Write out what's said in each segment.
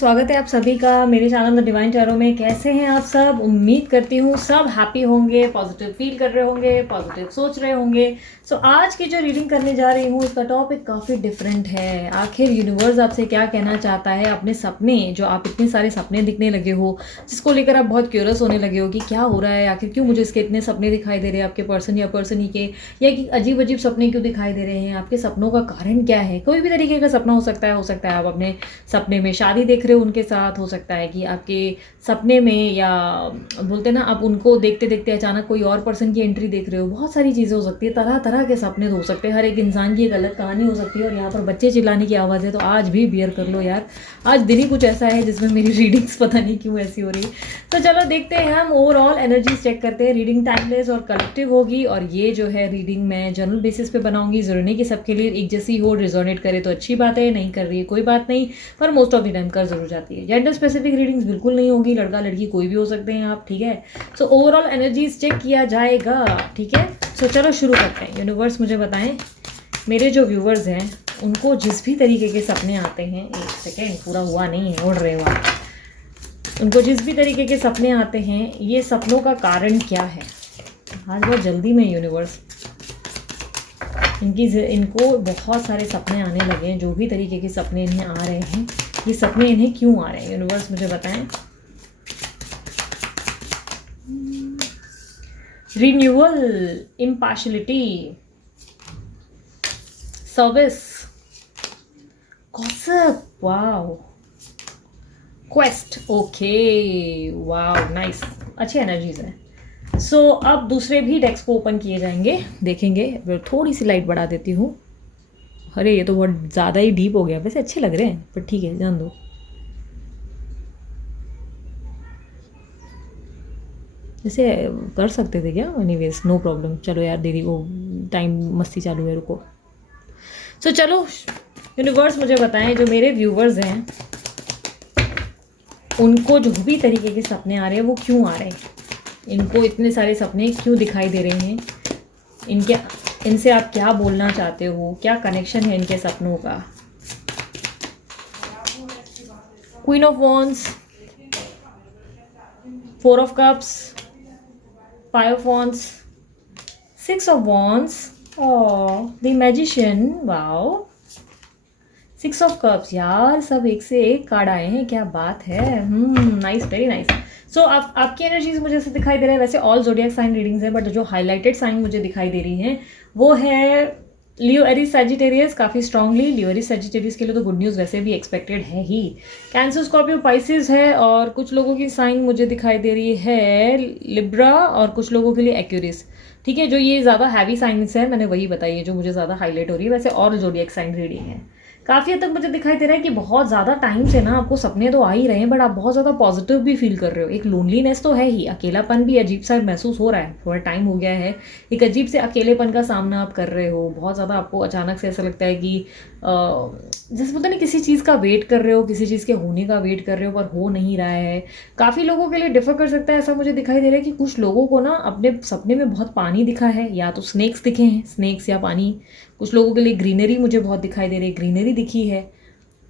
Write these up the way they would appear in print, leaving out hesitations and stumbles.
स्वागत है आप सभी का मेरे चैनल द डिवाइन टैरो में। कैसे हैं आप सब? उम्मीद करती हूँ सब हैप्पी होंगे, पॉजिटिव फील कर रहे होंगे, पॉजिटिव सोच रहे होंगे। सो आज की जो रीडिंग करने जा रही हूँ इसका टॉपिक काफ़ी डिफरेंट है। आखिर यूनिवर्स आपसे क्या कहना चाहता है? अपने सपने, जो आप इतने सारे सपने दिखने लगे हो, जिसको लेकर आप बहुत क्यूरियस होने लगे हो कि क्या हो रहा है, आखिर क्यों मुझे इसके इतने सपने दिखाई दे रहे हैं, आपके पर्सन या पर्सन ही के, या कि अजीब अजीब सपने क्यों दिखाई दे रहे हैं, आपके सपनों का कारण क्या है? कोई भी तरीके का सपना हो सकता है। आप अपने सपने में शादी देख रहे हो उनके साथ, हो सकता है कि आपके सपने में, या बोलते ना, आप उनको देखते देखते अचानक कोई और पर्सन की एंट्री देख रहे हो। बहुत सारी चीज़ें हो सकती है, तरह तरह के सपने हो सकते हैं। हर एक इंसान की एक अलग कहानी हो सकती है। और यहाँ पर बच्चे चिल्लाने की आवाज़ है तो आज भी बियर कर लो यार, आज दिन ही कुछ ऐसा है जिसमें मेरी रीडिंग्स पता नहीं क्यों ऐसी हो रही। तो चलो देखते हैं, हम ओवरऑल एनर्जीज चेक करते हैं। रीडिंग टाइमलेस और कलेक्टिव होगी, और ये जो है रीडिंग मैं जनरल बेसिस पे बनाऊंगी। जरूरी नहीं कि सबके लिए एक जैसी हो, रिजोनेट करे तो अच्छी बात है, नहीं कर रही है कोई बात नहीं, पर मोस्ट ऑफ द टाइम कर जरूर जाती है। जेंडर स्पेसिफिक रीडिंग्स बिल्कुल नहीं होगी, लड़का लड़की कोई भी हो सकते हैं आप, ठीक है। सो ओवरऑल एनर्जीज चेक किया जाएगा, ठीक है। सो चलो शुरू करते हैं। यूनिवर्स मुझे बताएं, मेरे जो व्यूवर्स हैं उनको जिस भी तरीके के सपने आते हैं, एक सेकेंड, पूरा हुआ नहीं है, उड़ रहे हो आप। उनको जिस भी तरीके के सपने आते हैं, ये सपनों का कारण क्या है? आज बहुत जल्दी में यूनिवर्स, इनको बहुत सारे सपने आने लगे हैं। जो भी तरीके के सपने इन्हें आ रहे हैं, ये सपने इन्हें क्यों आ रहे हैं? यूनिवर्स मुझे बताएं। Renewal, impartiality, service, gossip, wow, quest, okay, wow, nice, अच्छी एनर्जीज हैं। सो अब दूसरे भी डेक्स को ओपन किए जाएंगे, देखेंगे। थोड़ी सी लाइट बढ़ा देती हूँ। अरे ये तो बहुत ज़्यादा ही डीप हो गया, वैसे अच्छे लग रहे हैं पर ठीक है, जान दो। जैसे कर सकते थे क्या? Anyways no problem. चलो यार दीदी को टाइम मस्ती चालू है, रुको। सो चलो यूनिवर्स मुझे बताएं, जो मेरे व्यूवर्स हैं उनको जो भी तरीके के सपने आ रहे हैं वो क्यों आ रहे हैं? इनको इतने सारे सपने क्यों दिखाई दे रहे हैं? इनसे आप क्या बोलना चाहते हो? क्या कनेक्शन है इनके सपनों का? Queen of wands, 4 of cups, 5 of wands, 6 of wands, the magician, wow, 6 of cups. यार सब एक से एक कार्ड आए हैं, क्या बात है। Nice, very nice. सो आपकी एनर्जीज मुझे ऐसे दिखाई दे रहा है। वैसे ऑल ज़ोडिएक साइन रीडिंग्स है, बट जो हाईलाइटेड साइन मुझे दिखाई दे रही हैं वो है लियो, एरीज, सैजिटेरियस, काफ़ी स्ट्रांगली। लियो, एरीज, सैजिटेरियस के लिए तो गुड न्यूज़ वैसे भी एक्सपेक्टेड है ही। कैंसर, स्कॉर्पियो, पाइसिस है, और कुछ लोगों की साइन मुझे दिखाई दे रही है लिब्रा, और कुछ लोगों के लिए एक्यूरिस, ठीक है। जो ये ज़्यादा हैवी साइंस है, मैंने वही बताई है जो मुझे ज़्यादा हाईलाइट हो रही है। वैसे और ज़ोडिएक साइन रीडिंग है। काफ़ी हद तक मुझे दिखाई दे रहा है कि बहुत ज़्यादा टाइम से ना आपको सपने तो आ ही रहे हैं, बट आप बहुत ज़्यादा पॉजिटिव भी फील कर रहे हो। एक लोनलीनेस तो है ही, अकेलापन भी अजीब सा महसूस हो रहा है, थोड़ा टाइम हो गया है। एक अजीब से अकेलेपन का सामना आप कर रहे हो। बहुत ज़्यादा आपको अचानक से ऐसा लगता है कि जैसे पता नहीं किसी चीज़ का वेट कर रहे हो, किसी चीज़ के होने का वेट कर रहे हो, पर हो नहीं रहा है। काफ़ी लोगों के लिए डिफर कर सकता है, ऐसा मुझे दिखाई दे रहा है कि कुछ लोगों को ना अपने सपने में बहुत पानी दिखा है, या तो स्नेक्स दिखे हैं, स्नेक्स या पानी। कुछ लोगों के लिए ग्रीनरी मुझे बहुत दिखाई दे रही है, ग्रीनरी दिखी है।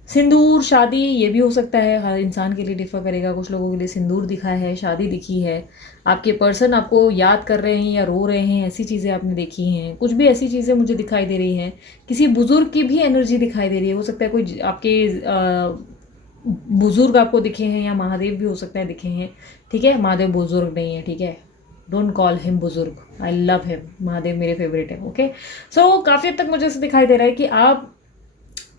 सिंदूर, शादी, ये भी हो सकता है, हर इंसान के लिए डिफर करेगा। कुछ लोगों के लिए सिंदूर दिखा है, शादी दिखी है, आपके पर्सन आपको याद कर रहे हैं या रो रहे हैं, ऐसी चीज़ें आपने देखी हैं। कुछ भी ऐसी चीज़ें मुझे दिखाई दे रही हैं। किसी बुजुर्ग की भी एनर्जी दिखाई दे रही है। हो सकता है कोई आपके बुजुर्ग आपको दिखे हैं, या महादेव भी हो सकते हैं दिखे हैं, ठीक है। महादेव बुजुर्ग नहीं है, ठीक है, डोंट कॉल हिम बुजुर्ग, आई लव हिम, महादेव मेरे फेवरेट है, ओके। सो काफ़ी हद तक मुझे ऐसा दिखाई दे रहा है कि आप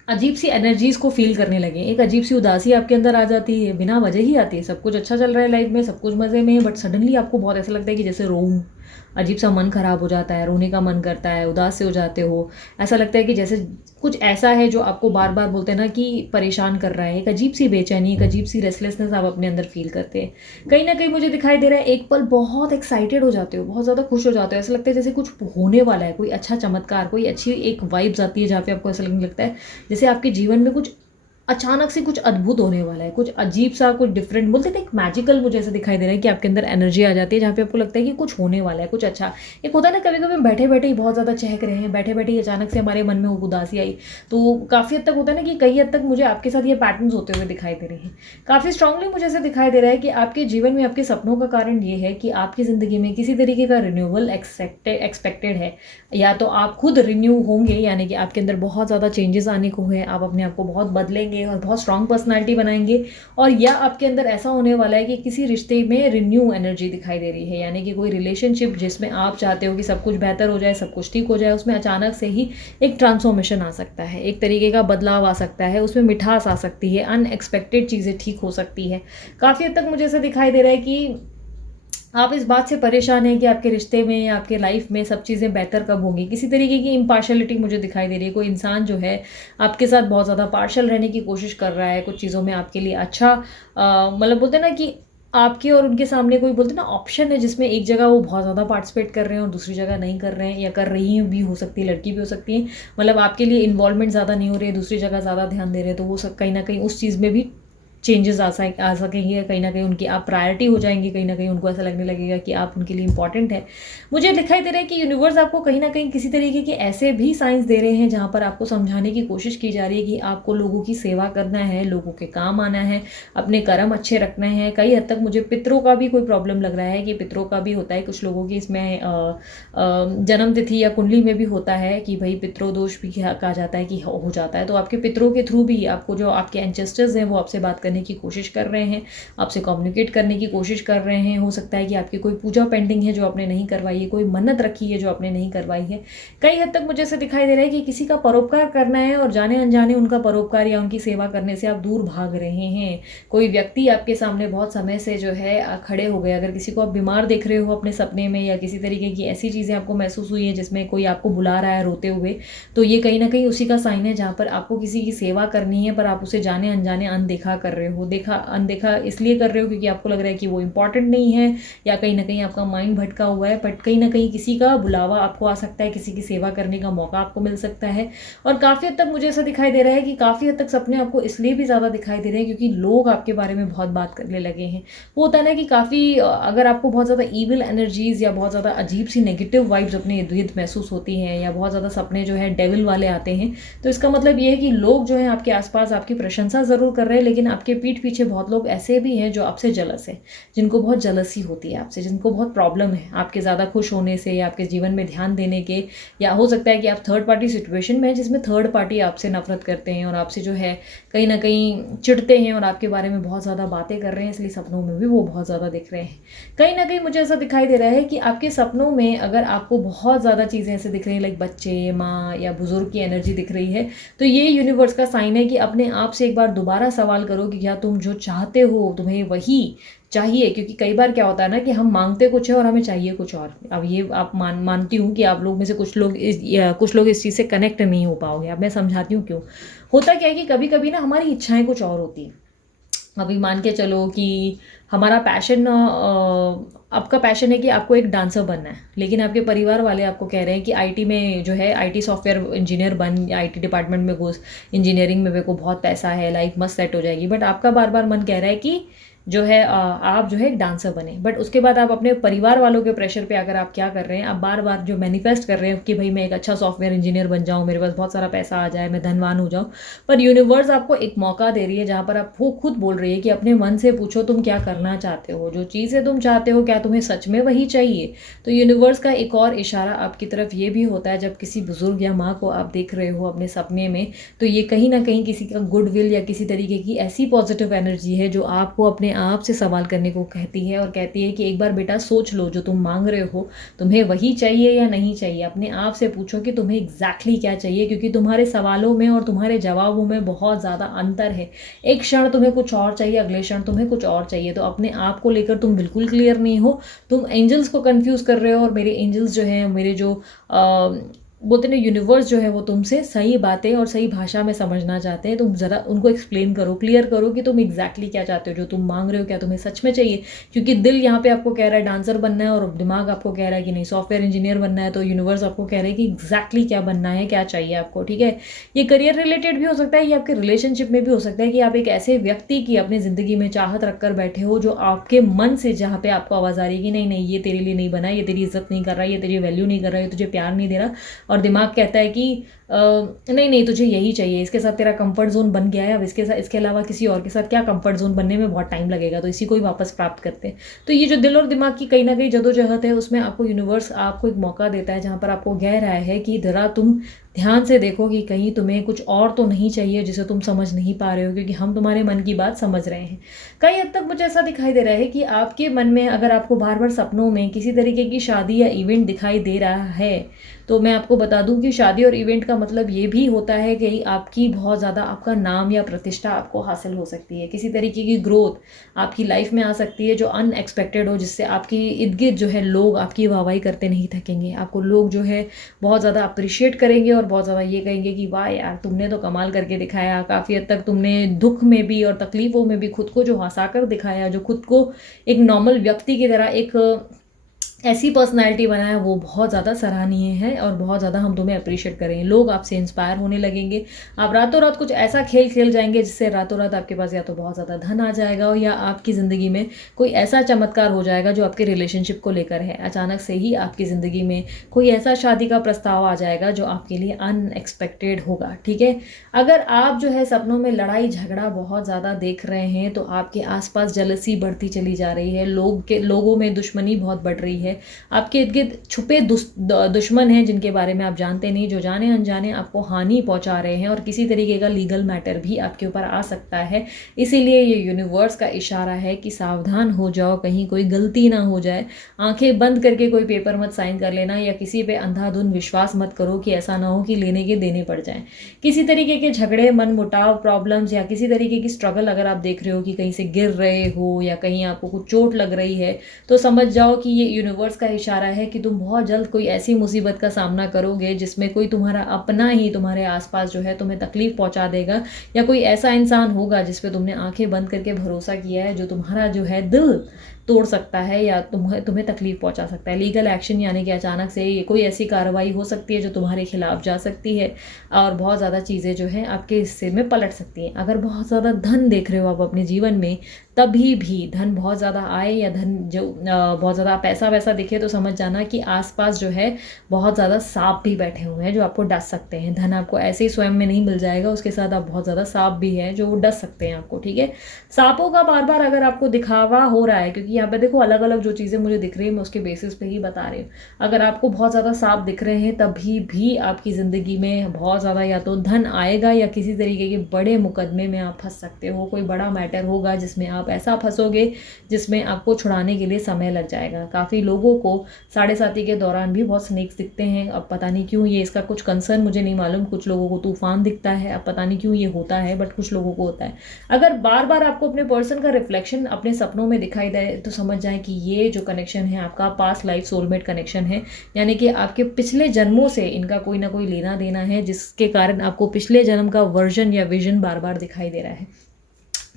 अजीब सी एनर्जीज को फील करने लगे। एक अजीब सी उदासी आपके अंदर आ जाती है, बिना वजह ही आती है। सब कुछ अच्छा चल रहा है लाइफ में, सब कुछ मज़े में है, बट सडनली आपको बहुत ऐसा लगता है कि जैसे रोऊं। अजीब सा मन खराब हो जाता है, रोने का मन करता है, उदास से हो जाते हो। ऐसा लगता है कि जैसे कुछ ऐसा है जो आपको बार बार बोलते हैं ना कि परेशान कर रहा है। एक अजीब सी बेचैनी, एक अजीब सी रेस्टलेसनेस आप अपने अंदर फील करते हैं। कहीं ना कहीं मुझे दिखाई दे रहा है एक पल बहुत एक्साइटेड हो जाते हो, बहुत ज़्यादा खुश हो जाते हो। ऐसा लगता है जैसे कुछ होने वाला है, कोई अच्छा चमत्कार, कोई अच्छी एक वाइब्स आती है जहाँ पे आपको ऐसा लगने लगता है जैसे आपके जीवन में कुछ अचानक से कुछ अद्भुत होने वाला है, कुछ अजीब सा, कुछ डिफरेंट, बोलते थे एक मैजिकल मुझे ऐसा दिखाई दे रहा है कि आपके अंदर एनर्जी आ जाती है जहाँ पे आपको लगता है कि कुछ होने वाला है, कुछ अच्छा। एक होता है ना, कभी कभी हम बैठे बैठे ही बहुत ज़्यादा चहक रहे हैं, बैठे बैठे ही अचानक से हमारे मन में उदासी आई। तो काफ़ी हद तक होता है ना कि कई हद तक मुझे आपके साथ ये पैटर्न्स होते हुए दिखाई दे रहे हैं। काफ़ी स्ट्रांगली मुझे ऐसा दिखाई दे रहा है कि आपके जीवन में आपके सपनों का कारण ये है कि आपकी ज़िंदगी में किसी तरीके का रिन्यूअल एक्सपेक्टेड है। या तो आप खुद रिन्यू होंगे, यानी कि आपके अंदर बहुत ज़्यादा चेंजेस आने को है, आप अपने आप को बहुत बदलेंगे और बहुत स्ट्रांग पर्सनालिटी बनाएंगे। और या आपके अंदर ऐसा होने वाला है कि किसी रिश्ते में रिन्यू एनर्जी दिखाई दे रही है, यानी कि कोई रिलेशनशिप जिसमें आप चाहते हो कि सब कुछ बेहतर हो जाए, सब कुछ ठीक हो जाए, उसमें अचानक से ही एक ट्रांसफॉर्मेशन आ सकता है, एक तरीके का बदलाव आ सकता है, उसमें मिठास आ सकती है, अनएक्सपेक्टेड चीज़ें ठीक हो सकती है। काफ़ी हद तक मुझे ऐसा दिखाई दे रहा है कि आप इस बात से परेशान हैं कि आपके रिश्ते में या आपके लाइफ में सब चीज़ें बेहतर कब होंगी। किसी तरीके की इम्पार्शलिटी मुझे दिखाई दे रही है, कोई इंसान जो है आपके साथ बहुत ज़्यादा पार्शल रहने की कोशिश कर रहा है, कुछ चीज़ों में आपके लिए अच्छा मतलब बोलते हैं ना कि आपके और उनके सामने कोई बोलते हैं ना ऑप्शन है, जिसमें एक जगह वो बहुत ज़्यादा पार्टिसिपेट कर रहे हैं और दूसरी जगह नहीं कर रहे हैं, या कर रही हैं भी हो सकती है, लड़की भी हो सकती है, मतलब आपके लिए इन्वॉल्वमेंट ज़्यादा नहीं हो रही है, दूसरी जगह ज़्यादा ध्यान दे रहे हैं, तो वो सब कहीं ना कहीं उस चीज़ में भी चेंजेस आ सकेंगे, कहीं ना कहीं उनकी आप प्रायोरिटी हो जाएंगे, कहीं ना कहीं उनको ऐसा लगने लगेगा कि आप उनके लिए इंपॉर्टेंट है। मुझे दिखाई दे रहा है कि यूनिवर्स आपको कहीं ना कहीं किसी तरीके के ऐसे भी साइंस दे रहे हैं जहाँ पर आपको समझाने की कोशिश की जा रही है कि आपको लोगों की सेवा करना है, लोगों के काम आना है, अपने कर्म अच्छे रखने हैं। कई हद तक मुझे पितरों का भी कोई प्रॉब्लम लग रहा है कि पितरों का भी होता है कुछ लोगों की, इसमें जन्म तिथि या कुंडली में भी होता है कि भाई पितरों दोष भी कहा जाता है कि हो जाता है। तो आपके पितरों के थ्रू भी आपको जो आपके एंसेस्टर्स हैं वो आपसे बात करने की कोशिश कर रहे हैं, आपसे कम्युनिकेट करने की कोशिश कर रहे हैं। हो सकता है कि आपकी कोई पूजा पेंडिंग है जो आपने नहीं करवाई है, कोई मन्नत रखी है जो आपने नहीं करवाई है। कई हद तक मुझे ऐसा दिखाई दे रहा है कि किसी का परोपकार करना है और जाने अनजाने उनका परोपकार या उनकी सेवा करने से आप दूर भाग रहे हैं। कोई व्यक्ति आपके सामने बहुत समय से जो है खड़े हो गए। अगर किसी को आप बीमार देख रहे हो अपने सपने में, या किसी तरीके की ऐसी चीज़ें आपको महसूस हुई है जिसमें कोई आपको बुला रहा है रोते हुए, तो ये कहीं ना कहीं उसी का साइन है जहाँ पर आपको किसी की सेवा करनी है पर आप उसे जाने अनजाने अनदेखा कर रहे हो। अनदेखा इसलिए कर रहे हो क्योंकि आपको लग रहा है कि वो इंपॉर्टेंट नहीं है, या कहीं ना कहीं आपका माइंड भटका हुआ है। बट कहीं ना कहीं किसी का बुलावा आपको आ सकता है, किसी की सेवा करने का मौका आपको मिल सकता है। और काफ़ी हद तक मुझे ऐसा दिखाई दे रहा है कि काफ़ी हद तक सपने आपको इसलिए भी ज़्यादा दिखाई दे रहे हैं क्योंकि लोग आपके बारे में बहुत बात करने लगे हैं। वो होता है ना कि काफ़ी अगर आपको बहुत ज़्यादा ईविल एनर्जीज या बहुत ज़्यादा अजीब सी नेगेटिव वाइब्स अपने इर्द गिर्द महसूस होती हैं, या बहुत ज़्यादा सपने जो है डेविल वाले आते हैं, तो इसका मतलब ये है कि लोग जो हैं आपके आसपास आपकी प्रशंसा ज़रूर कर रहे हैं, लेकिन आपके पीठ पीछे बहुत लोग ऐसे भी हैं जो आपसे जलस है, जिनको बहुत जलसी होती है आपसे, जिनको बहुत प्रॉब्लम है आपके ज़्यादा खुश होने से या आपके जीवन में ध्यान देने के। या हो सकता है कि आप थर्ड पार्टी सिचुएशन में है जिसमें थर्ड पार्टी आपसे नफरत करते हैं और आपसे जो है कहीं ना कहीं चिढ़ते हैं और आपके बारे में बहुत ज़्यादा बातें कर रहे हैं, इसलिए सपनों में भी वो बहुत ज़्यादा दिख रहे हैं। कहीं ना कहीं मुझे ऐसा दिखाई दे रहा है कि आपके सपनों में अगर आपको बहुत ज़्यादा चीज़ें ऐसे दिख रही हैं, लाइक बच्चे, माँ या बुजुर्ग की एनर्जी दिख रही है, तो ये यूनिवर्स का साइन है कि अपने आप से एक बार दोबारा सवाल करो कि क्या तुम जो चाहते हो तुम्हें वही चाहिए। क्योंकि कई बार क्या होता है ना कि हम मांगते कुछ है और हमें चाहिए कुछ और। अब ये आप मानती हूँ कि आप लोग में से कुछ लोग इस चीज़ से कनेक्ट नहीं हो पाओगे। अब मैं समझाती हूँ क्यों। होता क्या है कि कभी कभी ना हमारी इच्छाएं कुछ और होती हैं। अभी मान के चलो कि हमारा पैशन, आपका पैशन है कि आपको एक डांसर बनना है, लेकिन आपके परिवार वाले आपको कह रहे हैं कि आईटी में जो है आईटी सॉफ्टवेयर इंजीनियर बन, या आईटी डिपार्टमेंट में घुस, इंजीनियरिंग में मेरे को बहुत पैसा है, लाइफ मस्त सेट हो जाएगी। बट आपका बार बार मन कह रहा है कि जो है आप जो है एक डांसर बने। बट उसके बाद आप अपने परिवार वालों के प्रेशर पे अगर आप क्या कर रहे हैं, आप बार बार जो मैनिफेस्ट कर रहे हैं कि भाई मैं एक अच्छा सॉफ्टवेयर इंजीनियर बन जाऊँ, मेरे पास बहुत सारा पैसा आ जाए, मैं धनवान हो जाऊँ। पर यूनिवर्स आपको एक मौका दे रही है जहाँ पर आप वो खुद बोल रही है कि अपने मन से पूछो तुम क्या करना चाहते हो, जो चीज़ें तुम चाहते हो क्या तुम्हें सच में वही चाहिए। तो यूनिवर्स का एक और इशारा आपकी तरफ ये भी होता है, जब किसी बुजुर्ग या माँ को आप देख रहे हो अपने सपने में, तो ये कहीं ना कहीं किसी का गुडविल या किसी तरीके की ऐसी पॉजिटिव एनर्जी है जो आपको अपने आप से सवाल करने को कहती है, और कहती है कि एक बार बेटा सोच लो जो तुम मांग रहे हो तुम्हें वही चाहिए या नहीं चाहिए। अपने आप से पूछो कि तुम्हें एग्जैक्टली क्या चाहिए, क्योंकि तुम्हारे सवालों में और तुम्हारे जवाबों में बहुत ज़्यादा अंतर है। एक क्षण तुम्हें कुछ और चाहिए, अगले क्षण तुम्हें कुछ और चाहिए। तो अपने आप को लेकर तुम बिल्कुल क्लियर नहीं हो, तुम एंजल्स को कंफ्यूज कर रहे हो। और मेरे एंजल्स जो हैं, मेरे जो बोलते हैं ना, यूनिवर्स जो है वो तुमसे सही बातें और सही भाषा में समझना चाहते हैं। तुम ज़रा उनको एक्सप्लेन करो, क्लियर करो कि तुम एग्जैक्टली क्या चाहते हो, जो तुम मांग रहे हो क्या तुम्हें सच में चाहिए। क्योंकि दिल यहाँ पे आपको कह रहा है डांसर बनना है, और दिमाग आपको कह रहा है कि नहीं सॉफ्टवेयर इंजीनियर बनना है। तो यूनिवर्स आपको कह रहा है कि एग्जैक्टली क्या बनना है, क्या चाहिए आपको, ठीक है। ये करियर रिलेटेड भी हो सकता है, ये आपके रिलेशनशिप में भी हो सकता है कि आप एक ऐसे व्यक्ति की अपनी ज़िंदगी में चाहत रख कर बैठे हो, जो आपके मन से, जहाँ पे आपको आवाज़ आ रही है कि नहीं नहीं, ये तेरे लिए नहीं बना, ये तेरी इज्जत नहीं कर रहा, ये तेरी वैल्यू नहीं कर रहा, ये तुझे प्यार नहीं दे रहा। और दिमाग कहता है कि नहीं नहीं, तुझे यही चाहिए, इसके साथ तेरा कंफर्ट जोन बन गया है, अब इसके साथ, इसके अलावा किसी और के साथ क्या कंफर्ट जोन बनने में बहुत टाइम लगेगा, तो इसी को ही वापस प्राप्त करते हैं। तो ये जो दिल और दिमाग की कहीं ना कहीं जदोजहद है, उसमें आपको यूनिवर्स आपको एक मौका देता है, जहाँ पर आपको कह रहा है कि जरा तुम ध्यान से देखो कि कहीं तुम्हें कुछ और तो नहीं चाहिए जिसे तुम समझ नहीं पा रहे हो, क्योंकि हम तुम्हारे मन की बात समझ रहे हैं। कई हद तक मुझे ऐसा दिखाई दे रहा है कि आपके मन में अगर आपको बार बार सपनों में किसी तरीके की शादी या इवेंट दिखाई दे रहा है, तो मैं आपको बता दूं कि शादी और इवेंट का मतलब ये भी होता है कि आपकी बहुत ज़्यादा, आपका नाम या प्रतिष्ठा आपको हासिल हो सकती है, किसी तरीके की ग्रोथ आपकी लाइफ में आ सकती है जो अनएक्सपेक्टेड हो, जिससे आपकी इर्द गिर्द जो है लोग आपकी वाहवाही करते नहीं थकेंगे। आपको लोग जो है बहुत ज़्यादा अप्रिशिएट करेंगे और बहुत ज़्यादा ये कहेंगे कि वाह यार, तुमने तो कमाल करके दिखाया, काफ़ी हद तक तुमने दुख में भी और तकलीफ़ों में भी खुद को जो हंसा कर दिखाया, जो खुद को एक नॉर्मल व्यक्ति की तरह एक ऐसी पर्सनालिटी बनाया, वो बहुत ज़्यादा सराहनीय है और बहुत ज़्यादा हम तुम्हें अप्रिशिएट करेंगे। लोग आपसे इंस्पायर होने लगेंगे। आप रातों रात कुछ ऐसा खेल खेल जाएंगे जिससे रातों रात आपके पास या तो बहुत ज़्यादा धन आ जाएगा, या आपकी ज़िंदगी में कोई ऐसा चमत्कार हो जाएगा जो आपके रिलेशनशिप को लेकर है। अचानक से ही आपकी ज़िंदगी में कोई ऐसा शादी का प्रस्ताव आ जाएगा जो आपके लिए अनएक्सपेक्टेड होगा, ठीक है। अगर आप जो है सपनों में लड़ाई झगड़ा बहुत ज़्यादा देख रहे हैं, तो आपके आसपास जलसी बढ़ती चली जा रही है, लोगों में दुश्मनी बहुत बढ़ रही है। आपके इर्द गिर्द छुपे दुश्मन हैं जिनके बारे में आप जानते नहीं, जो जाने अनजाने आपको हानि पहुंचा रहे हैं, और किसी तरीके का लीगल मैटर भी आपके ऊपर आ सकता है। इसीलिए ये यूनिवर्स का इशारा है कि सावधान हो जाओ, कहीं कोई गलती ना हो जाए। आंखें बंद करके कोई पेपर मत साइन कर लेना, या किसी पे अंधाधुंध विश्वास मत करो कि ऐसा ना हो कि लेने के देने पड़ जाएं। किसी तरीके के झगड़े, मन मुटाव, प्रॉब्लम्स या किसी तरीके की स्ट्रगल अगर आप देख रहे हो कि कहीं से गिर रहे हो या कहीं आपको कुछ चोट लग रही है, तो समझ जाओ कि ये यूनिवर्स का इशारा है कि तुम बहुत जल्द कोई ऐसी मुसीबत का सामना करोगे जिसमें कोई तुम्हारा अपना ही तुम्हारे आसपास जो है तुम्हें तकलीफ पहुंचा देगा, या कोई ऐसा इंसान होगा जिस पे तुमने आंखें बंद करके भरोसा किया है, जो तुम्हारा जो है दिल तोड़ सकता है या तुम्हें तकलीफ पहुंचा सकता है। लीगल एक्शन यानी कि अचानक से कोई ऐसी कार्रवाई हो सकती है जो तुम्हारे खिलाफ जा सकती है, और बहुत ज़्यादा चीज़ें जो हैं आपके हिस्से में पलट सकती हैं। अगर बहुत ज़्यादा धन देख रहे हो आप अपने जीवन में, तभी भी धन बहुत ज़्यादा आए या धन जो बहुत ज़्यादा पैसा वैसा दिखे, तो समझ जाना कि आसपास जो है बहुत ज़्यादा सांप भी बैठे हुए हैं जो आपको डस सकते हैं। धन आपको ऐसे ही स्वयं में नहीं मिल जाएगा, उसके साथ आप बहुत ज़्यादा सांप भी हैं जो वो डस सकते हैं आपको, ठीक है। सांपों का बार बार अगर आपको दिखावा हो रहा है, क्योंकि यहाँ पे देखो अलग अलग जो चीज़ें मुझे दिख रही है मैं उसके बेसिस पे ही बता रही हूँ। अगर आपको बहुत ज़्यादा सांप दिख रहे हैं, तभी भी आपकी ज़िंदगी में बहुत ज़्यादा या तो धन आएगा, या किसी तरीके के बड़े मुकदमे में आप फंस सकते हो। कोई बड़ा मैटर होगा जिसमें आप ऐसा फंसोगे जिसमें आपको छुड़ाने के लिए समय लग जाएगा। काफ़ी लोगों को साढ़े साथी के दौरान भी बहुत स्नेक्स दिखते हैं। अब पता नहीं क्यों, ये इसका कुछ कंसर्न मुझे नहीं मालूम। कुछ लोगों को तूफान दिखता है, अब पता नहीं क्यों ये होता है, बट कुछ लोगों को होता है। अगर बार बार आपको अपने पर्सन का रिफ्लेक्शन अपने सपनों में दिखाई दे, तो समझ जाएं कि ये जो कनेक्शन है आपका पास्ट लाइफ सोलमेट कनेक्शन है, यानी कि आपके पिछले जन्मों से इनका कोई ना कोई लेना देना है, जिसके कारण आपको पिछले जन्म का वर्जन या विजन बार बार दिखाई दे रहा है।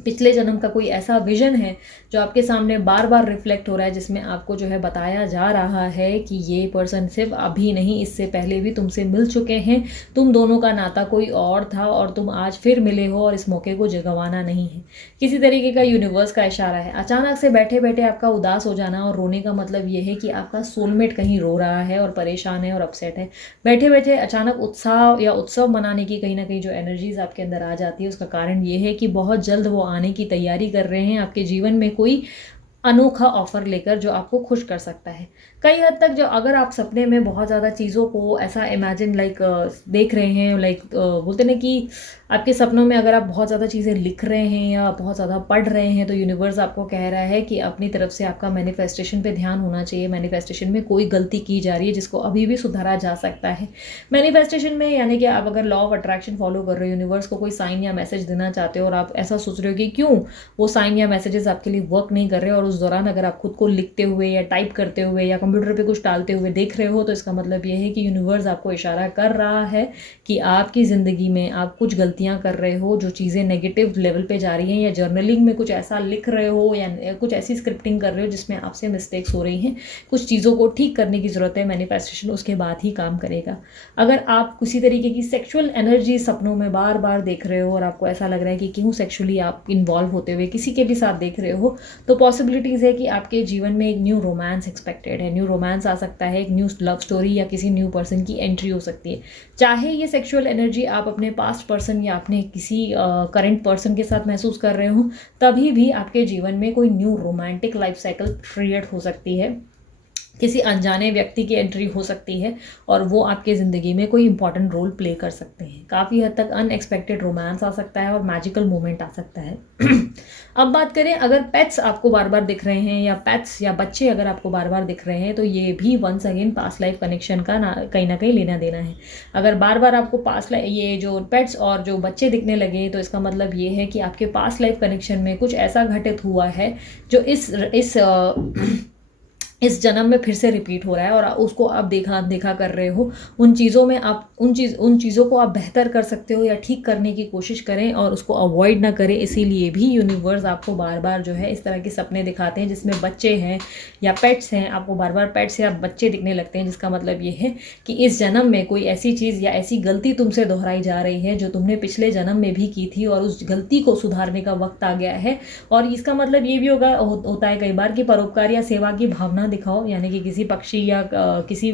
पिछले जन्म का कोई ऐसा विजन है जो आपके सामने बार बार रिफ्लेक्ट हो रहा है, जिसमें आपको जो है बताया जा रहा है कि ये पर्सन सिर्फ अभी नहीं, इससे पहले भी तुमसे मिल चुके हैं। तुम दोनों का नाता कोई और था और तुम आज फिर मिले हो, और इस मौके को गंवाना नहीं है। किसी तरीके का यूनिवर्स का इशारा है। अचानक से बैठे बैठे आपका उदास हो जाना और रोने का मतलब ये है कि आपका सोलमेट कहीं रो रहा है और परेशान है और अपसेट है। बैठे बैठे अचानक उत्साह या उत्सव मनाने की कहीं ना कहीं जो एनर्जीज आपके अंदर आ जाती है, उसका कारण ये है कि बहुत जल्द वो आने की तैयारी कर रहे हैं आपके जीवन में, कोई अनोखा ऑफर लेकर जो आपको खुश कर सकता है। कई हद तक जो अगर आप सपने में बहुत ज़्यादा चीज़ों को ऐसा इमेजिन देख रहे हैं, बोलते ना कि आपके सपनों में अगर आप बहुत ज़्यादा चीज़ें लिख रहे हैं या बहुत ज़्यादा पढ़ रहे हैं, तो यूनिवर्स आपको कह रहा है कि अपनी तरफ से आपका मैनिफेस्टेशन पे ध्यान होना चाहिए। मैनिफेस्टेशन में कोई गलती की जा रही है जिसको अभी भी सुधारा जा सकता है। मैनिफेस्टेशन में यानी कि आप अगर लॉ ऑफ अट्रैक्शन फॉलो कर रहे हो, यूनिवर्स को कोई साइन या मैसेज देना चाहते हो, और आप ऐसा सोच रहे हो कि क्यों वो साइन या मैसेजेस आपके लिए वर्क नहीं कर रहे, और उस उस दौरान अगर आप खुद को लिखते हुए या टाइप करते हुए या कंप्यूटर पे कुछ टालते हुए देख रहे हो, तो इसका मतलब ये है कि यूनिवर्स आपको इशारा कर रहा है कि आपकी ज़िंदगी में आप कुछ गलतियां कर रहे हो, जो चीज़ें नेगेटिव लेवल पे जा रही हैं, या जर्नलिंग में कुछ ऐसा लिख रहे हो या कुछ ऐसी स्क्रिप्टिंग कर रहे हो जिसमें आपसे मिस्टेक्स हो रही हैं। कुछ चीज़ों को ठीक करने की ज़रूरत है। मैनिफेस्टेशन उसके बाद ही काम करेगा। अगर आप किसी तरीके की सेक्सुअल एनर्जी सपनों में बार बार देख रहे हो और आपको ऐसा लग रहा है कि क्यों सेक्सुअली आप इन्वॉल्व होते हुए किसी के भी साथ देख रहे हो, तो पॉसिबिलिटीज़ है कि आपके जीवन में एक न्यू रोमांस एक्सपेक्टेड है। न्यू रोमांस आ सकता है, एक न्यू लव स्टोरी या किसी न्यू पर्सन की एंट्री हो सकती है। चाहे ये सेक्सुअल एनर्जी आप अपने पास्ट पर्सन या अपने किसी करंट पर्सन के साथ महसूस कर रहे हो, तभी भी आपके जीवन में कोई new romantic life cycle create हो सकती है। किसी अनजाने व्यक्ति की एंट्री हो सकती है और वो आपके ज़िंदगी में कोई इंपॉर्टेंट रोल प्ले कर सकते हैं। काफ़ी हद तक अनएक्सपेक्टेड रोमांस आ सकता है और मैजिकल मोमेंट आ सकता है। अब बात करें, अगर पेट्स आपको बार बार दिख रहे हैं या पेट्स या बच्चे अगर आपको बार बार दिख रहे हैं, तो ये भी once again past life connection का ना कहीं लेना देना है। अगर बार बार आपको पास्ट लाइफ ये जो पेट्स और जो बच्चे दिखने लगे, तो इसका मतलब ये है कि आपके पास्ट लाइफ कनेक्शन में कुछ ऐसा घटित हुआ है जो इस जन्म में फिर से रिपीट हो रहा है, और उसको आप देखा कर रहे हो। उन चीज़ों में आप उन चीज़ों को आप बेहतर कर सकते हो या ठीक करने की कोशिश करें और उसको अवॉइड ना करें। इसीलिए भी यूनिवर्स आपको बार बार जो है इस तरह के सपने दिखाते हैं जिसमें बच्चे हैं या पेट्स हैं। आपको बार बार पेट्स या बच्चे दिखने लगते हैं, जिसका मतलब ये है कि इस जन्म में कोई ऐसी चीज़ या ऐसी गलती तुमसे दोहराई जा रही है जो तुमने पिछले जन्म में भी की थी, और उस गलती को सुधारने का वक्त आ गया है। और इसका मतलब ये भी होता है कई बार कि परोपकार या सेवा की भावना दिखाओ, यानी कि किसी पक्षी या किसी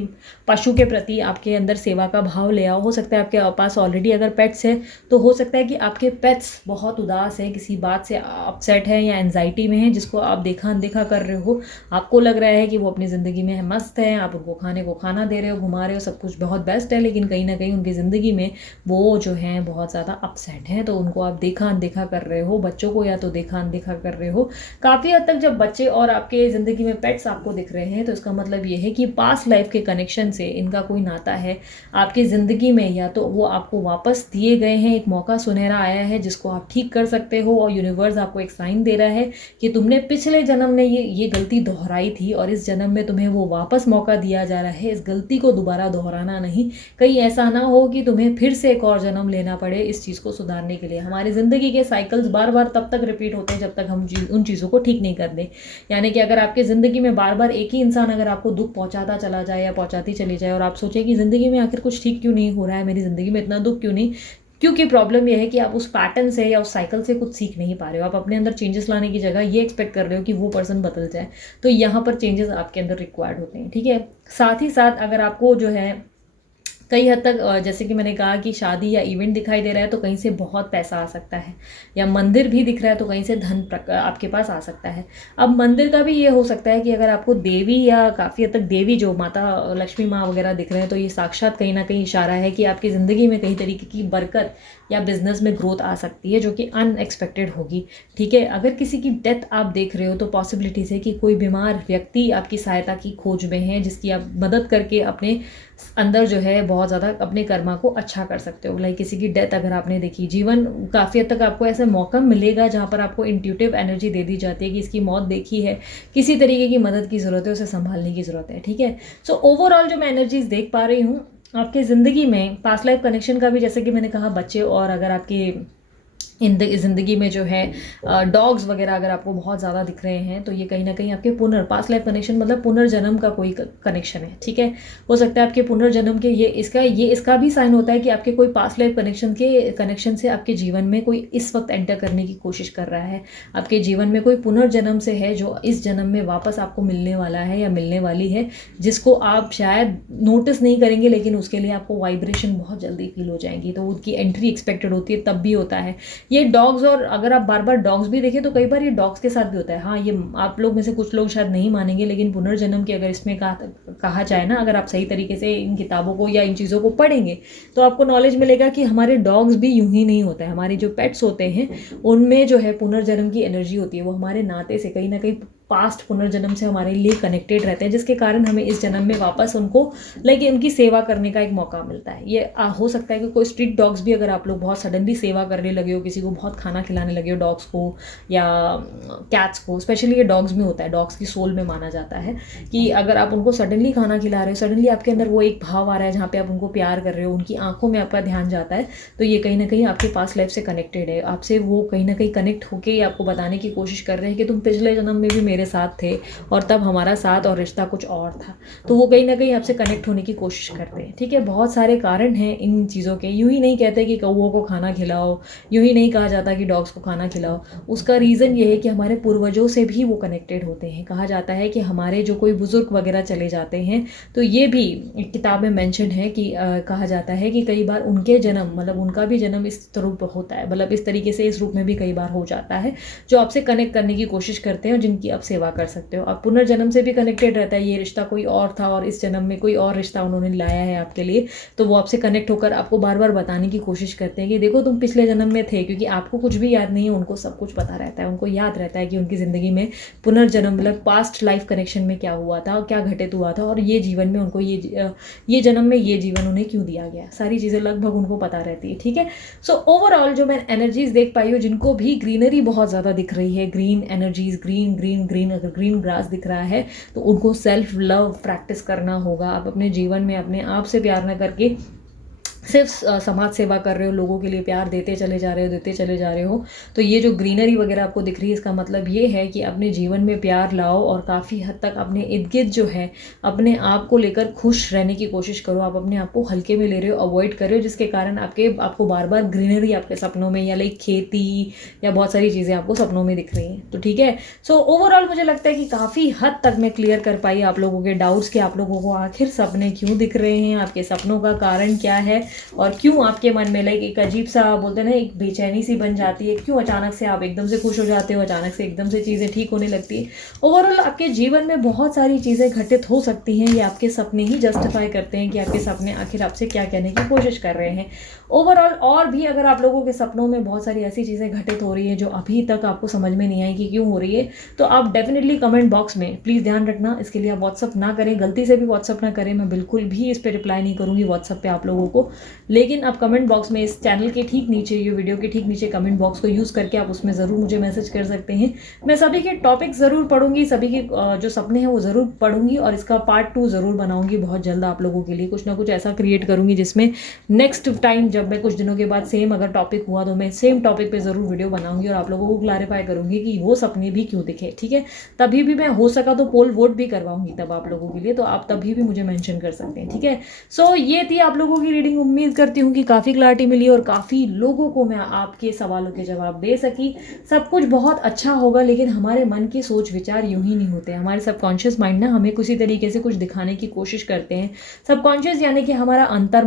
पशु के प्रति आपके अंदर सेवा का भाव ले आओ। हो सकता है आपके पास ऑलरेडी अगर पेट्स है, तो हो सकता है कि आपके पेट्स बहुत उदास है, किसी बात से अपसेट है या एंजाइटी में है, जिसको आप देखा अनदेखा कर रहे हो। आपको लग रहा है कि वो अपनी ज़िंदगी में मस्त है, आप उनको खाने को खाना दे रहे हो, घुमा रहे हो, सब कुछ बहुत बेस्ट है, लेकिन कहीं ना कहीं उनकी ज़िंदगी में वो जो है बहुत ज़्यादा अपसेट हैं। तो उनको आप देखा अनदेखा कर रहे हो, बच्चों को या तो देखा अनदेखा कर रहे हो। काफ़ी हद तक जब बच्चे और आपके ज़िंदगी में पेट्स आपको दिख रहे हैं, तो इसका मतलब ये है कि पास्ट लाइफ के कनेक्शन से इनका कोई नाता है आपकी ज़िंदगी में, या तो वो आपको वापस दिए गए हैं, एक मौका सुनहरा आया है जिसको आप ठीक कर सकते हो, और यूनिवर्स आपको एक साइन दे रहा है कि तुमने पिछले जन्म में ये गलती दोहराई थी और इस जन्म में तुम्हें वो वापस मौका दिया जा रहा है। इस गलती को दोबारा दोहराना नहीं, कहीं ऐसा ना हो कि तुम्हें फिर से एक और जन्म लेना पड़े इस चीज़ को सुधारने के लिए। हमारी ज़िंदगी के साइकिल्स बार बार तब तक रिपीट होते हैं जब तक हम उन चीज़ों को ठीक नहीं कर दें। यानी कि अगर आपकी ज़िंदगी में बार बार एक ही इंसान अगर आपको दुख पहुंचाता चला जाए या पहुंचाती चली जाए, और आप सोचें कि ज़िंदगी में आखिर कुछ ठीक क्यों नहीं हो रहा है, मेरी ज़िंदगी में इतना दुख क्यों नहीं, क्योंकि प्रॉब्लम यह है कि आप उस पैटर्न से या उस साइकिल से कुछ सीख नहीं पा रहे हो। आप अपने अंदर चेंजेस लाने की जगह ये एक्सपेक्ट कर रहे हो कि वो पर्सन बदल जाए। तो यहाँ पर चेंजेस आपके अंदर रिक्वायर्ड होते हैं, ठीक है। साथ ही साथ अगर आपको जो है कई हद तक जैसे कि मैंने कहा कि शादी या इवेंट दिखाई दे रहा है, तो कहीं से बहुत पैसा आ सकता है, या मंदिर भी दिख रहा है तो कहीं से धन आपके पास आ सकता है। अब मंदिर का भी ये हो सकता है कि अगर आपको देवी या काफ़ी हद तक देवी जो माता लक्ष्मी माँ वगैरह दिख रहे हैं, तो ये साक्षात कहीं ना कहीं इशारा है कि आपकी ज़िंदगी में कई तरीके की बरकत या बिजनेस में ग्रोथ आ सकती है जो कि अनएक्सपेक्टेड होगी, ठीक है। अगर किसी की डेथ आप देख रहे हो, तो पॉसिबिलिटीज़ है कि कोई बीमार व्यक्ति आपकी सहायता की खोज में है, जिसकी आप मदद करके अपने अंदर जो है बहुत ज़्यादा अपने कर्मा को अच्छा कर सकते हो। लाइक किसी की डेथ अगर आपने देखी, जीवन काफ़ी हद तक आपको ऐसा मौका मिलेगा जहाँ पर आपको इंट्यूटिव एनर्जी दे दी जाती है कि इसकी मौत देखी है, किसी तरीके की मदद की ज़रूरत है, उसे संभालने की ज़रूरत है, ठीक है। सो ओवरऑल जो मैं एनर्जीज देख पा रही हूँ आपकी ज़िंदगी में पास्ट लाइफ कनेक्शन का भी, जैसे कि मैंने कहा बच्चे, और अगर आपके ज़िंदगी में जो है डॉग्स वगैरह अगर आपको बहुत ज़्यादा दिख रहे हैं, तो ये कहीं ना कहीं आपके पास्ट लाइफ कनेक्शन मतलब पुनर्जन्म का कोई कनेक्शन है, ठीक है। हो सकता है आपके पुनर्जन्म के ये इसका भी साइन होता है कि आपके कोई पास्ट लाइफ कनेक्शन से आपके जीवन में कोई इस वक्त एंटर करने की कोशिश कर रहा है। आपके जीवन में कोई पुनर्जन्म से है जो इस जन्म में वापस आपको मिलने वाला है या मिलने वाली है, जिसको आप शायद नोटिस नहीं करेंगे, लेकिन उसके लिए आपको वाइब्रेशन बहुत जल्दी फील हो जाएंगी, तो उनकी एंट्री एक्सपेक्टेड होती है। तब भी होता है ये डॉग्स, और अगर आप बार बार डॉग्स भी देखें तो कई बार ये डॉग्स के साथ भी होता है। हाँ, ये आप लोग में से कुछ लोग शायद नहीं मानेंगे, लेकिन पुनर्जन्म की अगर इसमें कहा जाए ना, अगर आप सही तरीके से इन किताबों को या इन चीज़ों को पढ़ेंगे, तो आपको नॉलेज मिलेगा कि हमारे डॉग्स भी यूं ही नहीं होता है। हमारे जो पेट्स होते हैं उनमें जो है पुनर्जन्म की एनर्जी होती है, वो हमारे नाते से कहीं ना कहीं पास्ट पुनर्जन्म से हमारे लिए कनेक्टेड रहते हैं, जिसके कारण हमें इस जन्म में वापस उनको उनकी सेवा करने का एक मौका मिलता है। ये हो सकता है कि कोई स्ट्रीट डॉग्स भी, अगर आप लोग बहुत सडनली सेवा करने लगे हो, किसी को बहुत खाना खिलाने लगे हो डॉग्स को या कैट्स को, स्पेशली ये डॉग्स में होता है, डॉग्स की सोल में माना जाता है कि अगर आप उनको सडनली खाना खिला रहे हो, सडनली आपके अंदर वो एक भाव आ रहा है जहाँ पे आप उनको प्यार कर रहे हो, उनकी आंखों में आपका ध्यान जाता है, तो ये कहीं ना कहीं आपके पास्ट लाइफ से कनेक्टेड है। आपसे वो कहीं ना कहीं कनेक्ट होके आपको बताने की कोशिश कर रहे हैं कि तुम पिछले जन्म में भी मेरे साथ थे और तब हमारा साथ और रिश्ता कुछ और था। तो वो कहीं ना कहीं आपसे कनेक्ट होने की कोशिश करते हैं। ठीक है, बहुत सारे कारण हैं इन चीज़ों के। यूँ ही नहीं कहते कि कौओं को खाना खिलाओ, यूँ ही नहीं कहा जाता कि डॉग्स को खाना खिलाओ। उसका रीज़न ये है कि हमारे पूर्वजों से भी वो कनेक्टेड होते हैं। कहा जाता है कि हमारे जो कोई बुजुर्ग वगैरह चले जाते हैं, तो ये भी एक किताब में मेंशन है कि कहा जाता है कि कई बार उनके जन्म, मतलब उनका भी जन्म इस रूप होता है, मतलब इस तरीके से, इस रूप में भी कई बार हो जाता है, जो आपसे कनेक्ट करने की कोशिश करते हैं और जिनकी आप सेवा कर सकते हो। अब पुनर्जन्म से भी कनेक्टेड रहता है, ये रिश्ता कोई और था और इस जन्म में कोई और रिश्ता उन्होंने लाया है आपके लिए, तो वो आपसे कनेक्ट होकर आपको बार बार बताने की कोशिश करते हैं कि देखो तुम पिछले जन्म में थे, क्योंकि आपको कुछ भी याद नहीं है, उनको सब कुछ पता रहता है। उनको याद रहता है कि उनकी ज़िंदगी में पुनर्जन्म, मतलब पास्ट लाइफ कनेक्शन में क्या हुआ था, क्या घटित हुआ था, और ये जीवन में उनको ये जन्म में ये जीवन उन्हें क्यों दिया गया, सारी चीज़ें लगभग उनको पता रहती है। ठीक है, सो ओवरऑल जो मैं एनर्जीज देख पाई हूँ, जिनको भी ग्रीनरी बहुत ज़्यादा दिख रही है, green energies, green green green, अगर ग्रीन ग्रास दिख रहा है तो उनको सेल्फ लव प्रैक्टिस करना होगा। आप अपने जीवन में अपने आप से प्यार न करके सिर्फ समाज सेवा कर रहे हो, लोगों के लिए प्यार देते चले जा रहे हो, देते चले जा रहे हो, तो ये जो ग्रीनरी वगैरह आपको दिख रही है, इसका मतलब ये है कि अपने जीवन में प्यार लाओ और काफ़ी हद तक अपने इर्द गिर्द जो है अपने आप को लेकर खुश रहने की कोशिश करो। आप अपने आप को हल्के में ले रहे हो, अवॉइड कर रहे हो, जिसके कारण आपको बार बार ग्रीनरी आपके सपनों में या खेती या बहुत सारी चीज़ें आपको सपनों में दिख रही हैं। तो ठीक है, सो ओवरऑल मुझे लगता है कि काफ़ी हद तक मैं क्लियर कर पाई आप लोगों के डाउट्स कि आप लोगों को आखिर सपने क्यों दिख रहे हैं, आपके सपनों का कारण क्या है, और क्यों आपके मन में एक अजीब सा, बोलते हैं ना, एक बेचैनी सी बन जाती है, क्यों अचानक से आप एकदम से खुश हो जाते हो, अचानक से एकदम से चीज़ें ठीक होने लगती है। ओवरऑल आपके जीवन में बहुत सारी चीज़ें घटित हो सकती हैं, ये आपके सपने ही जस्टिफाई करते हैं कि आपके सपने आखिर आपसे क्या कहने की कोशिश कर रहे हैं। ओवरऑल और भी अगर आप लोगों के सपनों में बहुत सारी ऐसी चीज़ें घटित हो रही है जो अभी तक आपको समझ में नहीं आई कि क्यों हो रही है, तो आप डेफिनेटली कमेंट बॉक्स में प्लीज़ ध्यान रखना, इसके लिए आप व्हाट्सअप ना करें, गलती से भी व्हाट्सअप ना करें, मैं बिल्कुल भी इस पर रिप्लाई नहीं करूँगी व्हाट्सअप पे आप लोगों को। लेकिन आप कमेंट बॉक्स में, इस चैनल के ठीक नीचे, ये वीडियो के ठीक नीचे कमेंट बॉक्स को यूज़ करके आप उसमें ज़रूर मुझे मैसेज कर सकते हैं। मैं सभी के टॉपिक ज़रूर पढ़ूंगी, सभी के जो सपने हैं वो ज़रूर पढ़ूंगी, और इसका पार्ट 2 ज़रूर बनाऊंगी बहुत जल्द आप लोगों के लिए। कुछ ना कुछ ऐसा क्रिएट करूंगी जिसमें नेक्स्ट टाइम जब मैं कुछ दिनों के बाद सेम अगर टॉपिक हुआ तो मैं सेम टॉपिक पे ज़रूर वीडियो बनाऊंगी और आप लोगों को क्लैरिफाई करूंगी कि वो सपने भी क्यों दिखे। ठीक है, तभी भी मैं हो सका तो पोल वोट भी करवाऊंगी तब आप लोगों के लिए, तो आप तभी भी मुझे मेंशन कर सकते हैं। ठीक है, सो ये थी आप लोगों की रीडिंग। उम्मीद करती हूँ कि काफ़ी क्लैरिटी मिली और काफ़ी लोगों को मैं आपके सवालों के जवाब दे सकी। सब कुछ बहुत अच्छा होगा, लेकिन हमारे मन के सोच विचार यूं ही नहीं होते। हमारे सबकॉन्शियस माइंड ना हमें किसी तरीके से कुछ दिखाने की कोशिश करते हैं। सबकॉन्शियस यानी कि हमारा अंतर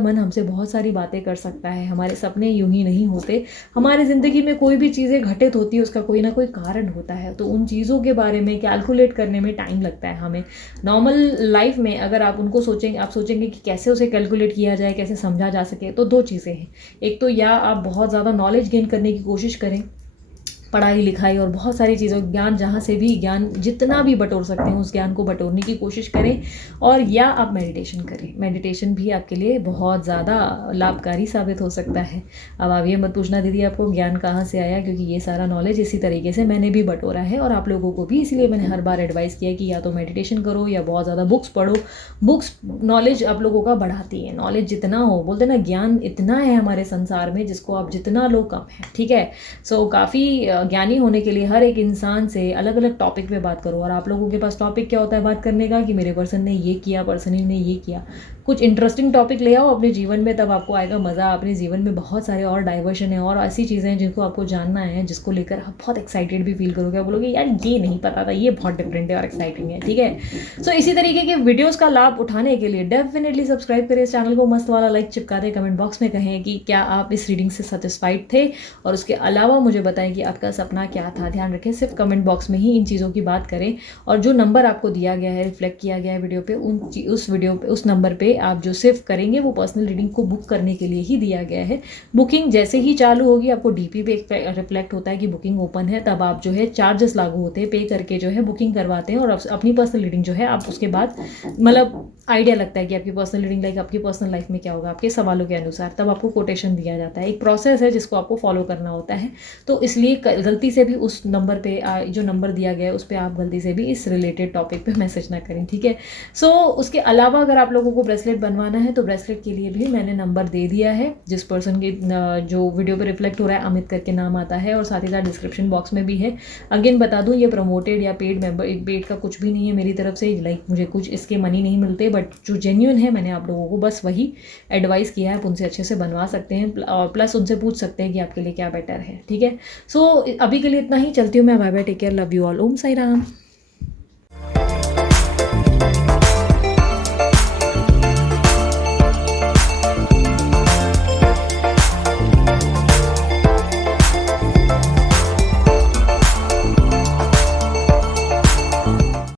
मन हमसे बहुत सारी बातें कर सकता है। हमारे सपने यूं ही नहीं होते। हमारी ज़िंदगी में कोई भी चीज़ें घटित होती है उसका कोई ना कोई कारण होता है, तो उन चीज़ों के बारे में कैलकुलेट करने में टाइम लगता है हमें। नॉर्मल लाइफ में अगर आप उनको सोचेंगे, आप सोचेंगे कि कैसे उसे कैलकुलेट किया जाए, कैसे समझा जा सके, तो 2 चीज़ें हैं। एक तो या आप बहुत ज़्यादा नॉलेज गेन करने की कोशिश करें, पढ़ाई लिखाई और बहुत सारी चीज़ों, ज्ञान जहाँ से भी ज्ञान जितना भी बटोर सकते हैं उस ज्ञान को बटोरने की कोशिश करें, और या आप मेडिटेशन करें। मेडिटेशन भी आपके लिए बहुत ज़्यादा लाभकारी साबित हो सकता है। अब आप ये मत पूछना दीदी आपको ज्ञान कहाँ से आया, क्योंकि ये सारा नॉलेज इसी तरीके से मैंने भी बटोरा है और आप लोगों को भी, इसलिए मैंने हर बार एडवाइस किया कि या तो मेडिटेशन करो या बहुत ज़्यादा बुक्स पढ़ो। बुक्स नॉलेज आप लोगों का बढ़ाती है। नॉलेज जितना हो, बोलते ना ज्ञान इतना है हमारे संसार में जिसको आप जितना लो कम है। ठीक है, सो काफ़ी ज्ञानी होने के लिए हर एक इंसान से अलग अलग टॉपिक पे बात करो। और आप लोगों के पास टॉपिक क्या होता है बात करने का, कि मेरे पर्सन ने ये किया, पर्सन ने ये किया। कुछ इंटरेस्टिंग टॉपिक ले आओ अपने जीवन में, तब आपको आएगा मज़ा। अपने जीवन में बहुत सारे और डाइवर्शन है और ऐसी चीज़ें हैं जिनको आपको जानना है, जिसको लेकर आप बहुत एक्साइटेड भी फील करोगे। आप बोलोगे यार ये नहीं पता था, ये बहुत डिफरेंट है और एक्साइटिंग है। ठीक है, सो इसी तरीके के वीडियोस का लाभ उठाने के लिए डेफिनेटली सब्सक्राइब करें इस चैनल को, मस्त वाला लाइक चिपका दें, कमेंट बॉक्स में कहें कि क्या आप इस रीडिंग से सेटिस्फाइड थे, और उसके अलावा मुझे बताएं कि आपका सपना क्या था। ध्यान रखें सिर्फ कमेंट बॉक्स में ही इन चीज़ों की बात करें, और जो नंबर आपको दिया गया है, रिफ्लेक्ट किया गया है वीडियो पे, उस नंबर पे आप जो सिर्फ करेंगे वो पर्सनल रीडिंग को बुक करने के लिए ही दिया गया है। बुकिंग जैसे ही चालू होगी आपको डीपी पे रिफ्लेक्ट होता है कि बुकिंग ओपन है, तब आप जो है चार्जेस लागू होते हैं, पे करके जो है बुकिंग करवाते हैं और अपनी पर्सनल रीडिंग जो है आप उसके बाद मतलब आइडिया लगता है कि आपकी पर्सनल रीडिंग लाइक आपकी पर्सनल लाइफ में क्या होगा आपके सवालों के अनुसार, तब आपको कोटेशन दिया जाता है। एक प्रोसेस है जिसको आपको फॉलो करना होता है। तो इसलिए गलती से भी उस नंबर पे जो नंबर दिया गया है उस पर आप गलती से भी इस रिलेटेड टॉपिक पे मैसेज ना करें, ठीक है। सो उसके अलावा अगर आप लोगों को ब्रेसलेट बनवाना है तो ब्रेसलेट के लिए भी मैंने नंबर दे दिया है। जिस पर्सन के जो वीडियो पे रिफ्लेक्ट हो रहा है अमित करके नाम आता है और साथ ही साथ डिस्क्रिप्शन बॉक्स में भी है। अगेन बता दूं, ये प्रमोटेड या पेड का कुछ भी नहीं है मेरी तरफ से, लाइक मुझे कुछ इसके मनी नहीं मिलते, बट जो जेन्युइन है मैंने आप लोगों को बस वही एडवाइस किया है। आप उनसे अच्छे से बनवा सकते हैं और प्लस उनसे पूछ सकते हैं कि आपके लिए क्या बेटर है, ठीक है। सो अभी के लिए इतना ही, चलती हूँ मैं, bye bye, take care, love you all, Om Sai Ram.